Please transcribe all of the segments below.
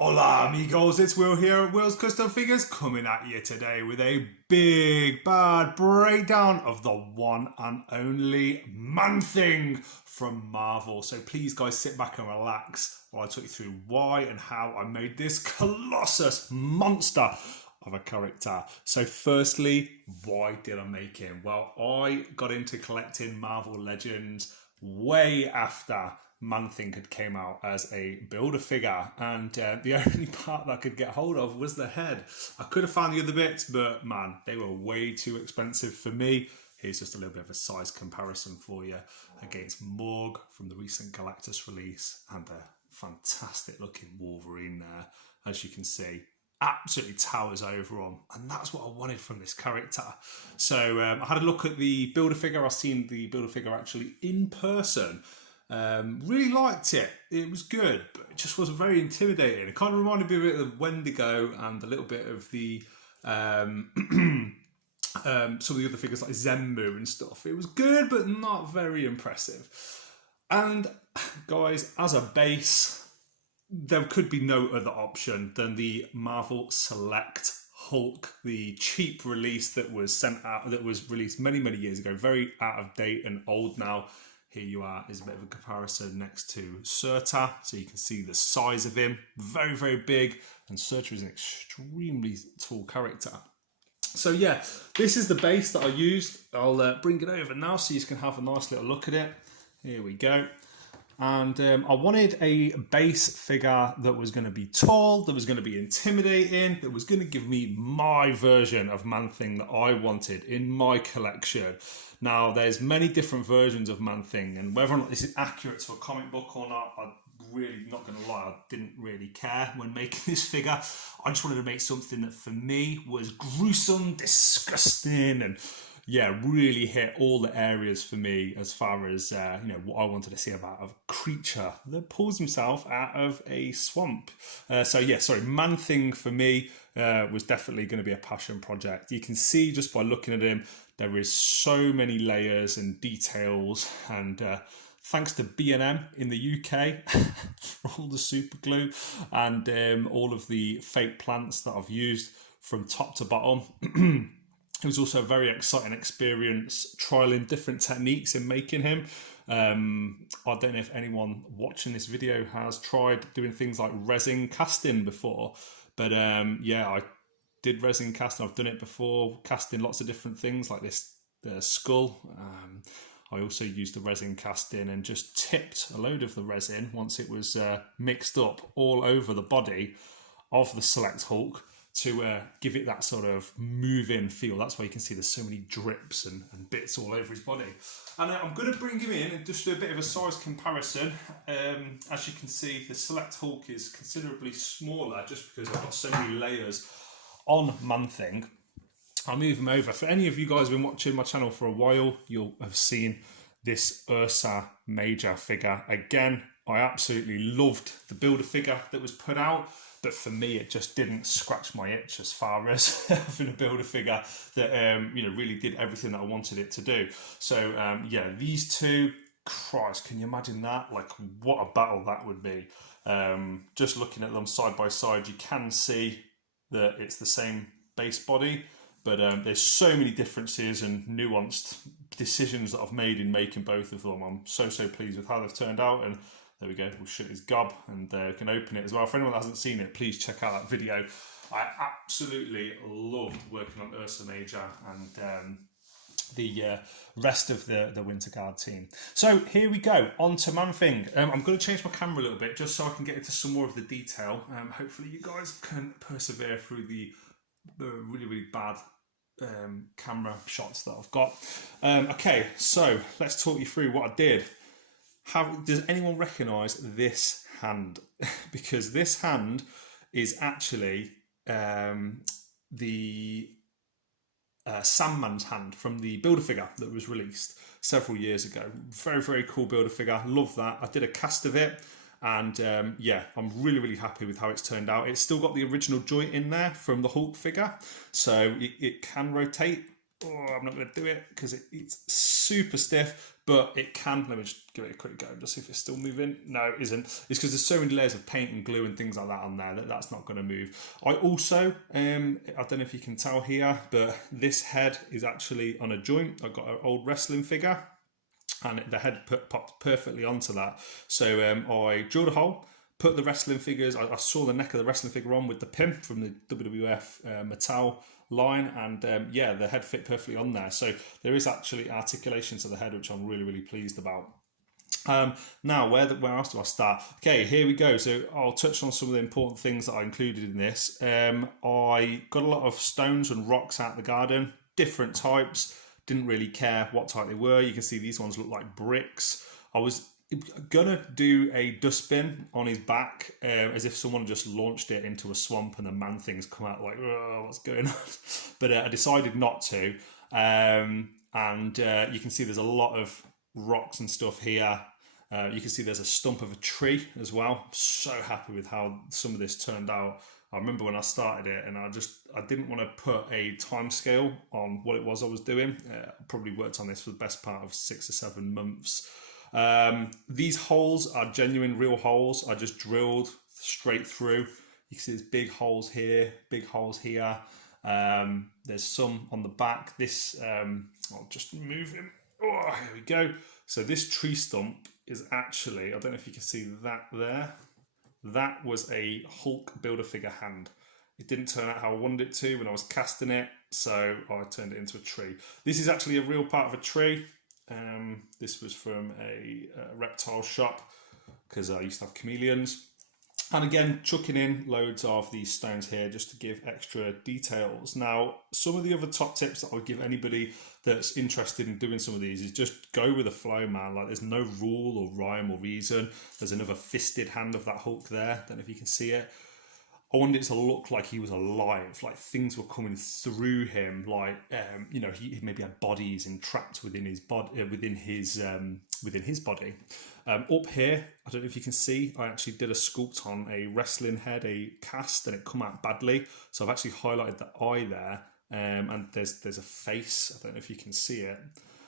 Hola amigos, it's Will here at Will's Custom Figures coming at you today with a big bad breakdown of the one and only Man-Thing from Marvel. So please guys sit back and relax while I talk you through why and how I made this colossus monster of a character. So firstly, why did I make him? Well, I got into collecting Marvel Legends way after Man-Thing had came out as a builder figure, and the only part that I could get hold of was the head. I could have found the other bits, but man, they were way too expensive for me. Here's just a little bit of a size comparison for you against Morg from the recent Galactus release, and a fantastic looking Wolverine there, as you can see. Absolutely towers over him, and that's what I wanted from this character. So I had a look at the builder figure. I've seen the builder figure actually in person. Really liked it. It was good, but it just wasn't very intimidating. It kind of reminded me a bit of Wendigo and a little bit of the some of the other figures like Zenmu and stuff. It was good, but not very impressive. And guys, as a base, there could be no other option than the Marvel Select Hulk, the cheap release that was sent out, that was released many years ago, very out of date and old now. Here you are, is a bit of a comparison next to Surtur, so you can see the size of him, very big, and Surtur is an extremely tall character. So yeah, this is the base that I used. I'll bring it over now so you can have a nice little look at it. Here we go. And I wanted a base figure that was going to be tall, that was going to be intimidating, that was going to give me my version of Man-Thing that I wanted in my collection. Now, there's many different versions of Man-Thing, and whether or not this is accurate to a comic book or not, I'm really not going to lie, I didn't really care when making this figure. I just wanted to make something that for me was gruesome, disgusting, and yeah, really hit all the areas for me as far as what I wanted to see about a creature that pulls himself out of a swamp. Man-Thing for me was definitely going to be a passion project. You can see just by looking at him, there is so many layers and details, and thanks to B&M in the UK for all the super glue and all of the fake plants that I've used from top to bottom. It was also a very exciting experience trialing different techniques in making him. I don't know if anyone watching this video has tried doing things like resin casting before, but I did resin casting. I've done it before, casting lots of different things like this skull. I also used the resin casting and just tipped a load of the resin once it was mixed up all over the body of the Select Hulk to give it that sort of move-in feel. That's why you can see there's so many drips and bits all over his body. And I'm going to bring him in and just do a bit of a size comparison. As you can see, the Select Hulk is considerably smaller just because I've got so many layers on Man-Thing. I'll move him over. For any of you guys who've been watching my channel for a while, you'll have seen this Ursa Major figure. Again, I absolutely loved the builder figure that was put out, but for me it just didn't scratch my itch as far as having a builder figure that really did everything that I wanted it to do. So these two, Christ, can you imagine that? Like, what a battle that would be. Just looking at them side by side, you can see that it's the same base body, but there's so many differences and nuanced decisions that I've made in making both of them. I'm so pleased with how they've turned out, and there we go, we'll shut his gob and can open it as well. For anyone that hasn't seen it, please check out that video. I absolutely loved working on Ursa Major and the rest of the Winter Guard team. So here we go, on to Man-Thing. I'm going to change my camera a little bit just so I can get into some more of the detail. Hopefully you guys can persevere through the really bad camera shots that I've got. Okay, so let's talk you through what I did. Does anyone recognise this hand? Because this hand is actually the Sandman's hand from the builder figure that was released several years ago. Very cool builder figure. Love that. I did a cast of it, and I'm really happy with how it's turned out. It's still got the original joint in there from the Hulk figure, so it can rotate. Oh, I'm not going to do it because it's super stiff, but it can. Let me just give it a quick go, just see if it's still moving. No, it isn't. It's because there's so many layers of paint and glue and things like that on there that that's not going to move. I also, I don't know if you can tell here, but this head is actually on a joint. I've got an old wrestling figure, and the head popped perfectly onto that. So I drilled a hole, put the wrestling figures, I saw the neck of the wrestling figure on with the pin from the WWF Metal line, and yeah, the head fit perfectly on there. So there is actually articulation to the head, which I'm really, really pleased about. Now, where else do I start? Okay, here we go. So I'll touch on some of the important things that I included in this. I got a lot of stones and rocks out of the garden, different types. Didn't really care what type they were. You can see these ones look like bricks. I was gonna do a dustbin on his back, as if someone just launched it into a swamp and the man things come out like, oh, what's going on? But I decided not to. And you can see there's a lot of rocks and stuff here. You can see there's a stump of a tree as well. I'm so happy with how some of this turned out. I remember when I started it, and I didn't want to put a time scale on what it was I was doing. I probably worked on this for the best part of 6 or 7 months. These holes are genuine real holes. I just drilled straight through. You can see there's big holes here, big holes here. There's some on the back. This, I'll just move him. Oh, here we go. So this tree stump is actually, I don't know if you can see that there. That was a Hulk Build-A-Figure hand. It didn't turn out how I wanted it to when I was casting it, so I turned it into a tree. This is actually a real part of a tree. This was from a reptile shop, because I used to have chameleons. And again, chucking in loads of these stones here just to give extra details. Now, some of the other top tips that I would give anybody that's interested in doing some of these is just go with the flow, man. Like, there's no rule or rhyme or reason. There's another fisted hand of that Hulk there. Don't know if you can see it. I wanted it to look like he was alive, like things were coming through him, like you know, he maybe had bodies entrapped within his body, within his body. Up here, I don't know if you can see, I actually did a sculpt on a wrestling head, a cast, and it come out badly. So I've actually highlighted the eye there, and there's a face. I don't know if you can see it.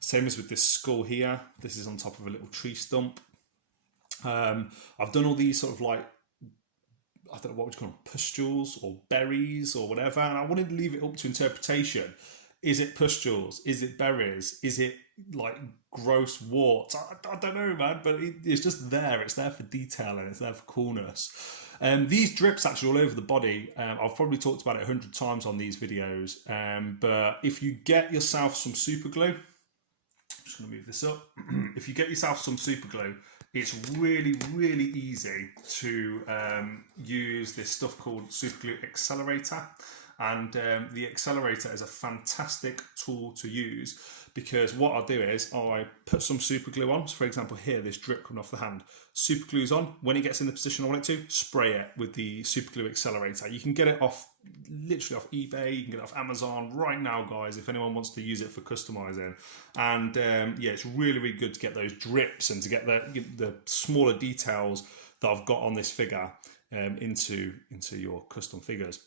Same as with this skull here. This is on top of a little tree stump. I've done all these sort of like, I don't know what would you call them, pustules or berries or whatever, and I wanted to leave it up to interpretation. Is it pustules? Is it berries? Is it like gross warts? I don't know, man, but it's just there. It's there for detail and it's there for coolness. These drips actually all over the body. I've probably talked about it 100 times on these videos, but if you get yourself some super glue, I'm just going to move this up. If you get yourself some super glue, it's really, really easy to use this stuff called Super Glue Accelerator. And the accelerator is a fantastic tool to use, because what I'll do is I put some super glue on. So for example, here, this drip coming off the hand. Super glue's on. When it gets in the position I want it to, spray it with the Super Glue Accelerator. You can get it off, literally off eBay. You can get it off Amazon right now, guys, if anyone wants to use it for customizing. And yeah, it's really, really good to get those drips and to get the smaller details that I've got on this figure into your custom figures.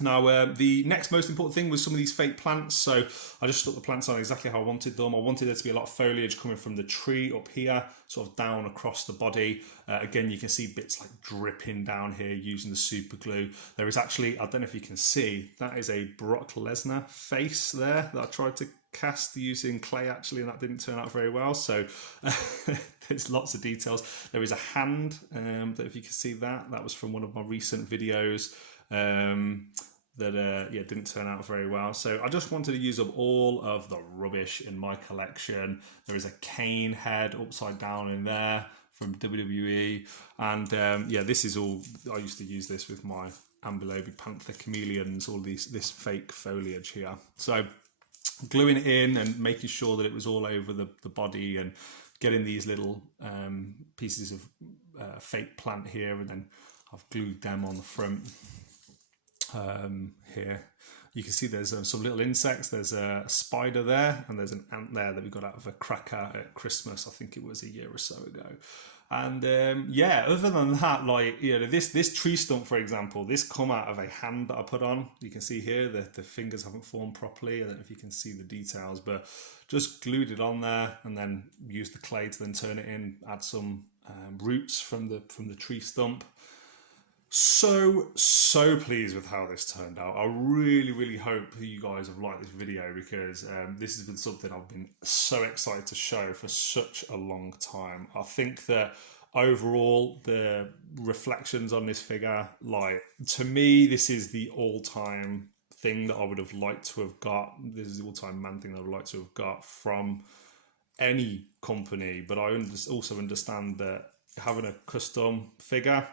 Now, the next most important thing was some of these fake plants. So I just stuck the plants on exactly how I wanted them. I wanted there to be a lot of foliage coming from the tree up here, sort of down across the body. Again, you can see bits like dripping down here using the super glue. There is actually, I don't know if you can see, that is a Brock Lesnar face there that I tried to cast using clay actually, and that didn't turn out very well. So there's lots of details. There is a hand, that if you can see that was from one of my recent videos. That yeah, didn't turn out very well. So I just wanted to use up all of the rubbish in my collection. There is a cane head upside down in there from WWE, and yeah, this is all, I used to use this with my Ambulobi Panther chameleons, all this fake foliage here. So gluing it in and making sure that it was all over the body, and getting these little pieces of fake plant here, and then I've glued them on the front. Here you can see there's some little insects. There's a spider there, and there's an ant there that we got out of a cracker at Christmas. I think it was a year or so ago. And yeah, other than that, like, you know, this tree stump, for example, this come out of a hand that I put on. You can see here that the fingers haven't formed properly. I don't know if you can see the details, but just glued it on there and then used the clay to then turn it in, add some roots from the tree stump. So pleased with how this turned out. I really hope that you guys have liked this video, because this has been something I've been so excited to show for such a long time. I think that overall the reflections on this figure, like, to me, this is the all-time thing that I would have liked to have got. This is the all-time man thing that I would like to have got from any company. But I also understand that having a custom figure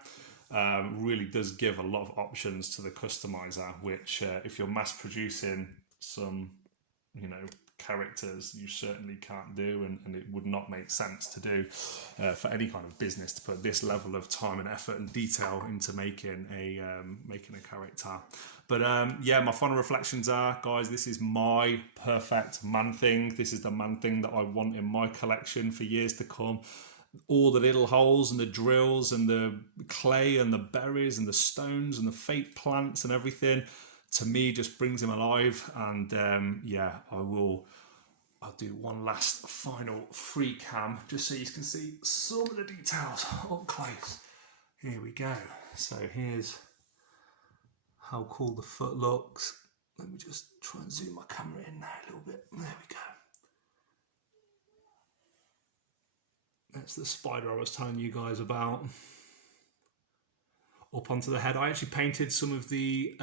really does give a lot of options to the customizer, which if you're mass producing some, you know, characters, you certainly can't do, and it would not make sense to do for any kind of business to put this level of time and effort and detail into making a character. But yeah, my final reflections are, guys, this is my perfect man thing. This is the man thing that I want in my collection for years to come. All the little holes and the drills and the clay and the berries and the stones and the fake plants and everything, to me, just brings him alive. And yeah, I'll do one last final free cam just so you can see some of the details up close. Here we go. So here's how cool the foot looks. Let me just try and zoom my camera in there a little bit. There we go. That's the spider I was telling you guys about. Up onto the head, I actually painted some of the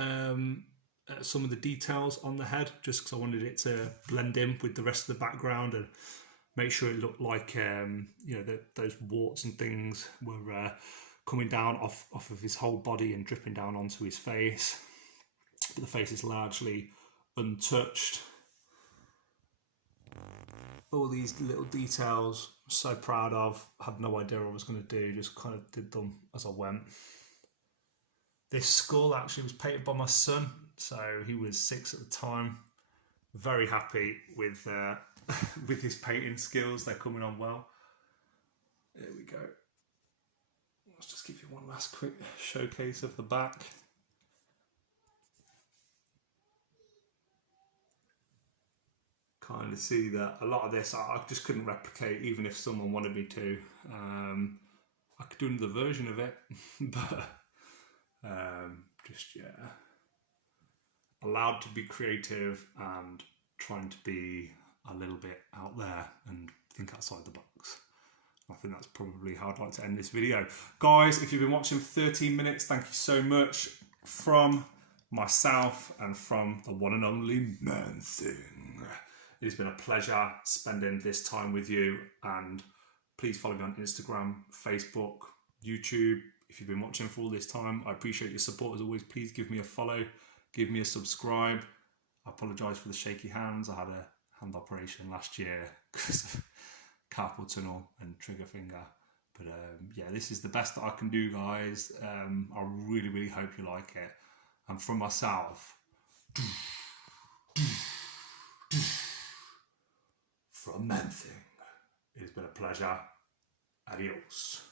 details on the head just because I wanted it to blend in with the rest of the background and make sure it looked like you know, those warts and things were coming down off of his whole body and dripping down onto his face. But the face is largely untouched. All these little details, I'm so proud of. Had no idea what I was going to do, just kind of did them as I went. This skull actually was painted by my son, so he was 6 at the time. Very happy with with his painting skills. They're coming on well. There we go. Let's just give you one last quick showcase of the back. Kind of see that a lot of this I just couldn't replicate, even if someone wanted me to. I could do another version of it, but just, yeah, allowed to be creative and trying to be a little bit out there and think outside the box. I think that's probably how I'd like to end this video. Guys, if you've been watching for 13 minutes, thank you so much from myself and from the one and only Manthing. It has been a pleasure spending this time with you, and please follow me on Instagram, Facebook, YouTube. If you've been watching for all this time, I appreciate your support as always. Please give me a follow, give me a subscribe. I apologise for the shaky hands. I had a hand operation last year because of carpal tunnel and trigger finger. But yeah, this is the best that I can do, guys. I really hope you like it. And from myself, from Manthing, it has been a pleasure. Adios.